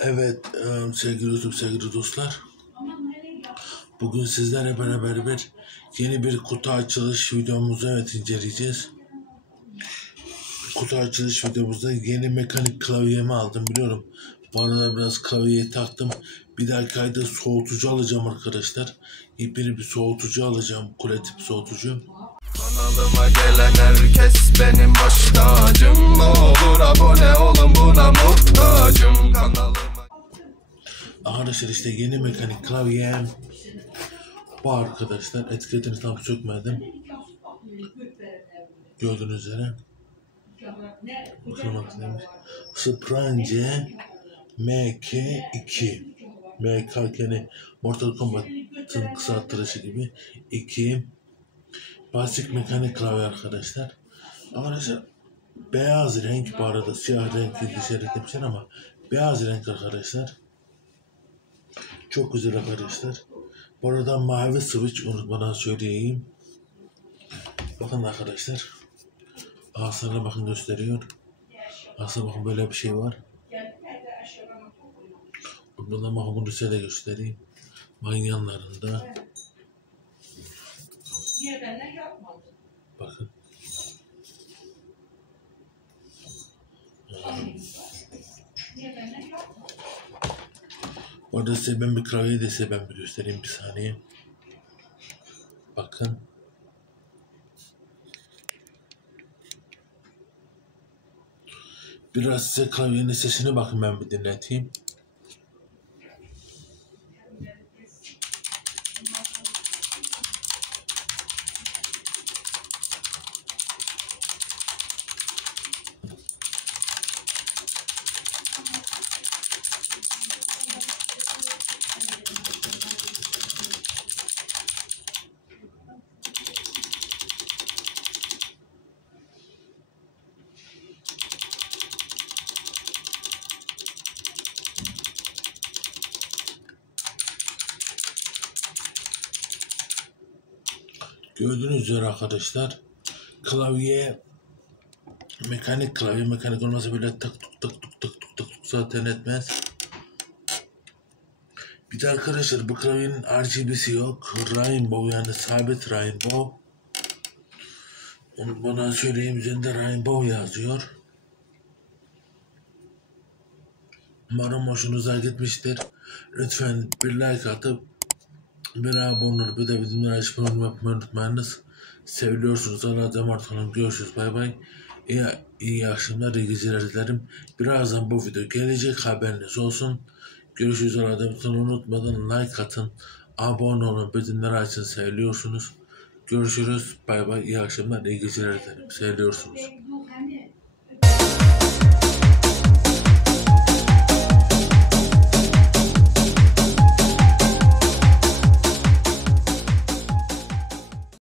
Evet sevgili YouTube, sevgili dostlar. Bugün sizlerle beraber yeni bir kutu açılış videomuzu inceleyeceğiz. Kutu açılış videomuzda yeni mekanik klavyemi aldım, biliyorum. Bu arada biraz klavyeyi taktım. Bir dahaki ayda soğutucu alacağım arkadaşlar. Yepyeni bir soğutucu alacağım. Kule tip soğutucu. Kanalıma gelen herkes benim baş tacım. Ne olur abone olun, buna muhtacım kanalıma. Arkadaşlar işte yeni mekanik klavyem bu arkadaşlar. Etiketini tam sökmedim. Gördüğünüz üzere. Bakın neymiş. Sprance MK2. MK yani Mortal Kombat'ın kısaltılışı gibi 2. Basit mekanik klavye arkadaşlar. Arkadaşlar beyaz renk, bu arada siyah renk işaretlemişler ama beyaz renk arkadaşlar. Çok güzel arkadaşlar. Bu arada mavi switch unutmadan söyleyeyim. Bakın arkadaşlar. Aslına bakın gösteriyor. Aslında bakın böyle bir şey var. Buradan bakın bunu size de göstereyim. Bakın yanlarında. Bakın. Orada size ben bir klavyeyi de size ben bir göstereyim, bir saniye. Bakın. Biraz size klavyenin sesini bakın, ben bir dinleteyim. Gördüğünüz üzere arkadaşlar, klavye mekanik klavye, mekanik olmasa böyle tık tık tık tık tık tık tık zaten etmez. Bir de arkadaşlar bu klavyenin RGB'si yok. Rainbow, yani sabit Rainbow. Onu bana söyleyeyim, üzerinde Rainbow yazıyor. Umarım hoşunuza gitmiştir. Lütfen bir like atıp bir abone olup bir de bildirimleri açmayı unutmayınız. Seviliyorsunuz. Allah'a emanet olun. Görüşürüz. Bay bay. İyi akşamlar, iyi geceler dilerim. Birazdan bu video gelecek, haberiniz olsun. Görüşürüz. Allah'a emanet olun. Unutmadan like atın. Abone olun. Bildirimleri açın. Seviliyorsunuz. Görüşürüz. Bay bay. İyi akşamlar, iyi geceler dilerim. Seviliyorsunuz.